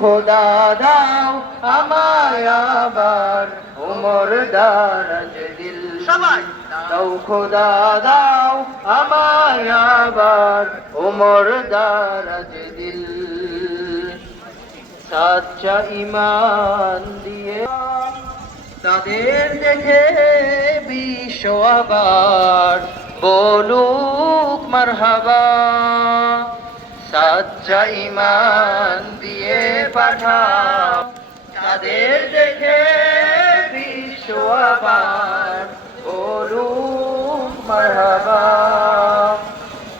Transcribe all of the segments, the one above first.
খোদা দাও আমায় আবার উমর দারাজ দিল। সবাই। দাও খোদা দাও আমায় আবার উমর দারাজ দিল। সাচ্চা ইমান দিয়ে তাদের দেখে বিশ্ব আবার বলুক মারহাবা। সাচ্চা ইমান পাঠাও। তাদের দেখে আবার? মারহাবা।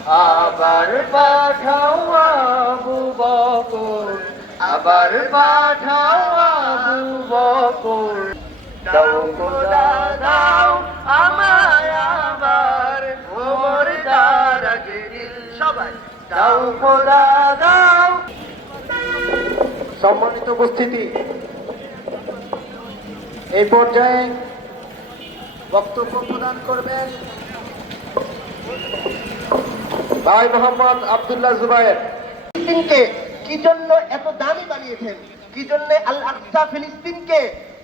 আবার পাঠাও আবু আবার পাঠাও আবু বকর। দাও দাও আমায় আবার। ওমর দিল সবাই। দাও সম্মানিত উপস্থিতি। এই পর্যায়ে বক্তব্য প্রদান করবেন ভাই মোহাম্মদ আব্দুল্লাহ জুবায়ের। ফিলিস্তিনকে কি জন্য এত দামি বানিয়েছেন? কি জন্য আল আকসা ফিলিস্তিনকে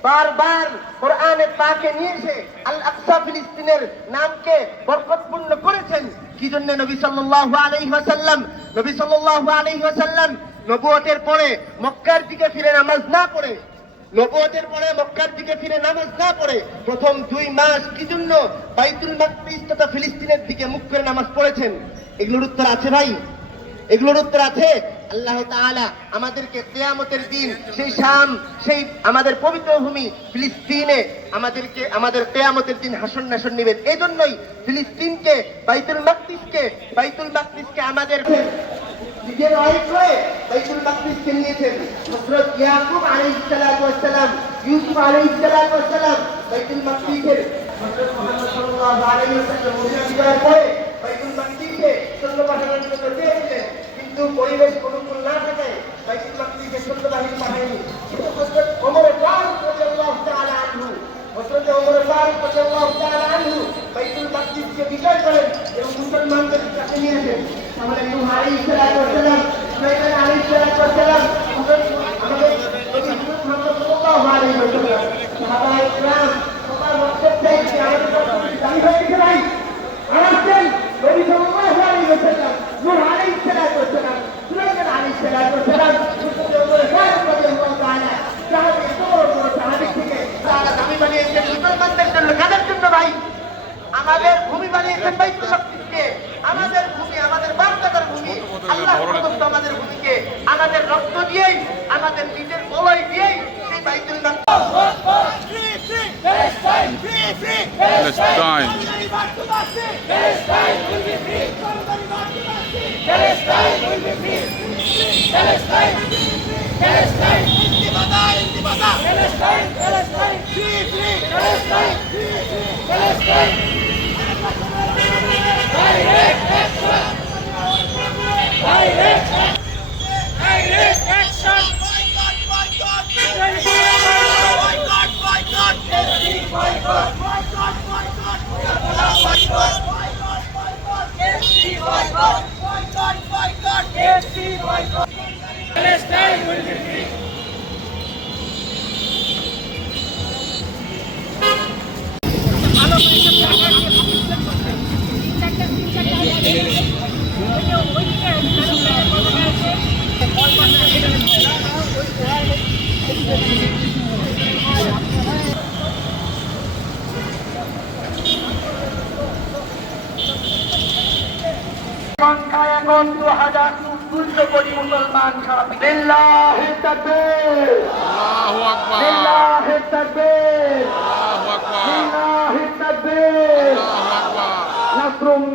বারবার কোরআনে পাকে নিয়ে এসে আল আকসা ফিলিস্তিনের নামকে বরকতপূর্ণ করেছেন? কি জন্য নবী সাল্লাল্লাহু আলাইহি ওয়াসাল্লাম, নবী সাল্লাল্লাহু আলাইহি ওয়াসাল্লাম নবুয়তের পরে মক্কার দিকে ফিরে নামাজ না পড়ে, নবুয়তের পরে মক্কার দিকে ফিরে নামাজ না পড়ে, প্রথম দুই মাস কি জন্য বাইতুল মাকদিস তথা ফিলিস্তিনের দিকে মুখ করে নামাজ পড়েছেন? এগুলোর উত্তর আছে ভাই। এগুলোর উত্তর আছে, আল্লাহ তাআলা আমাদেরকে কেয়ামতের দিন সেই শাম, সেই আমাদের পবিত্র ভূমি ফিলিস্তিনে আমাদেরকে, আমাদের কেয়ামতের দিন হাসন নাসন নেবেন। এই জন্যই ফিলিস্তিনকে, বাইতুল মাকদিসকে বাইতুল মাকদিসকে আমাদের নিজের অয়েক হয়ে বাইতুল মাকদিসকে নিয়েছেন হযরত ইয়াকুব আলাইহিস সালাতু ওয়াস সালাম ইউসুফ আলাইহিস সালাতু ওয়াস সালাম বাইতুল মাকদিসের হযরত মুহাম্মদ সাল্লাল্লাহু আলাইহি ওয়াসাল্লাম মুসলিম করার পরে বাইতুল মাকদিসে সৈন্য পাঠানোর জন্য চেয়েছিলেন কিন্তু পরিবেশ অনুকূল না থাকায় বাইতুল মাকদিসে সৈন্য বাহিনী পাঠায়নি কিন্তু হযরত ওমর ফারুক রাদিয়াল্লাহু তাআলা আনহু হযরত ওমর ফারুক রাদিয়াল্লাহু তাআলা আনহু বাইতুল মাকদিসকে বিজয় করেন এবং মুসলমানদের কাছে নিয়ে আসেন তাহলে নূহ আলাইহিস সালাতু ওয়াস সালাম সুলাইমান আলাইহিস সালাতু ওয়াস সালাম হযরত আমাদের নবী মুহাম্মদ সাল্লাল্লাহু আলাইহি ওয়াসাল্লাম সাহাবায়ে کرام সবার মধ্যে থেকে আমাদের কাছে দাবি হয়ে গেছে ভাই আমাদের রক্ত দিয়েই আমাদের নিজের বলয় দিয়েই সেই বাইতুল মাকদিস Palestine. সংখ্যা এখন দু হাজার দুশো কোটি মুসলমান সারা বিল্লাহে তাকবীর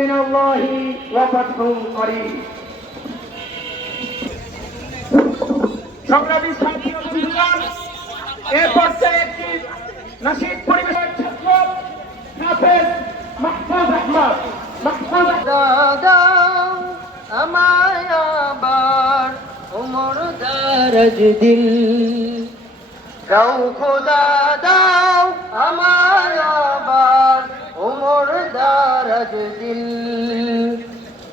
মিনাল্লাহি ওয়া ফাতহুম করিম। সংগ্রামী একটি নাসিদ পরিবেশন ছাত্র আমায় আবার দারাজ দিল। দাও দাও আমায় আবার দারাজ দিল।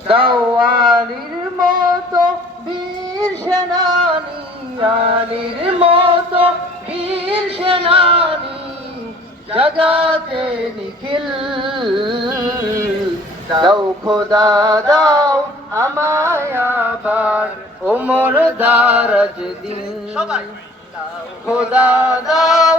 দাও আলীর মতো বীর সেনানি রানীর মতো বীর সেনানি জাগাতে নিখিল। দাও খোদা দাও আমায় আবার ওমর দারাজ দিন খোদা দাও